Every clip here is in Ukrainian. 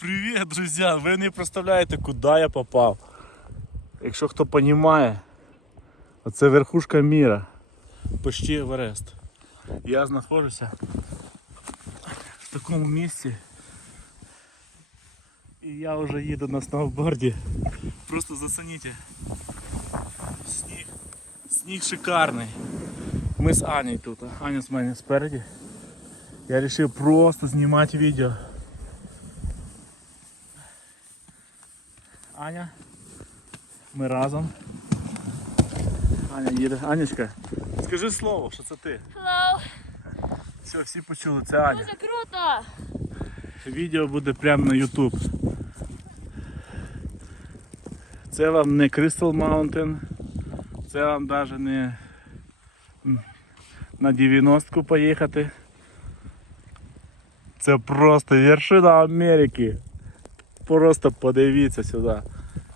Привіт, друзі! Ви не представляєте, куди я попав. Якщо хто розуміє, оце верхушка міра. Почти Еверест. Я знаходжуся в такому місці. І я вже їду на сноуборді. Просто зацініть. Сніг. Сніг шикарний. Ми з Анею тут. Аня з мене спереді. Я вирішив просто знімати відео. Аня. Ми разом. Аня їде. Анечка, скажи слово, що це ти. Hello! Все, всі почули, це Аня. Дуже круто! Відео буде прямо на YouTube. Це вам не Crystal Mountain, це вам навіть не на 90-ку поїхати. Це просто вершина Америки. Просто подивіться сюди.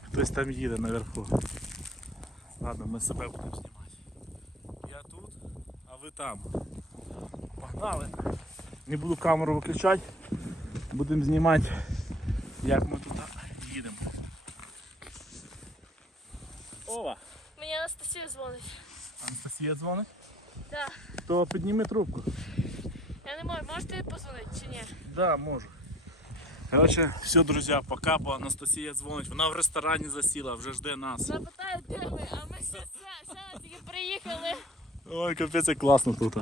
Хтось там їде наверху. Ладно, ми себе будемо знімати. Я тут, а ви там. Погнали! Не буду камеру виключати. Будемо знімати, як ми туди їдемо. Ова! Мені Анастасія дзвонить. Анастасія дзвонить? Да. То підніми трубку. Я не можу, можете позвонити чи ні? Да, можу. Короче, все, друзі, пока, бо Анастасія дзвонить. Вона в ресторані засіла, вже жде нас. Запитаю, де ви, а ми ще ще тільки приїхали. Ой, капець, як класно тут.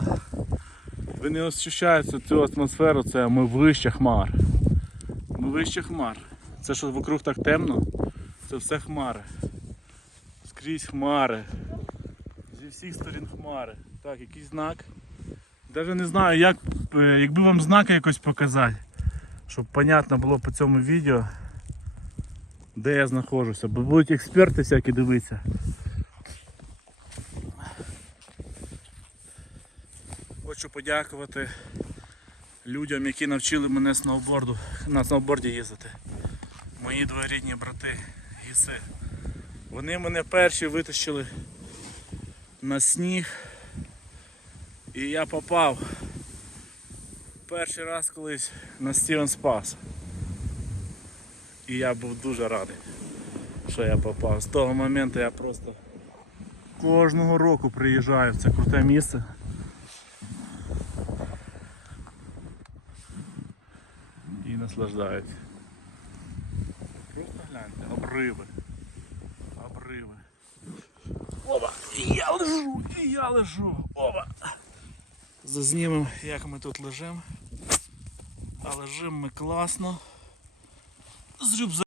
Ви не ощущаєте цю атмосферу, це ми вище хмар. Ми вище хмар. Це що вокруг так темно, це все хмари. Скрізь хмари. Зі всіх сторін хмари. Так, якийсь знак. Навіть не знаю, як, е, якби вам знаки якось показати, щоб понятно було по цьому відео, де я знаходжуся. Бо будуть експерти всякі дивитися. Хочу подякувати людям, які навчили мене сноуборду, на сноуборді їздити. Мої дворідні брати, гіси. Вони мене перші витащили на сніг. І я попав перший раз колись на Стівен Спас. І я був дуже радий, що я попав. З того моменту я просто кожного року приїжджаю в це круте місце. і наслаждаються. Просто гляньте, обриви. Обриви. Оба! І я лежу, і я лежу. Оба! Зазнімемо, як ми тут лежимо. А лежимо ми класно. З рюкзаком.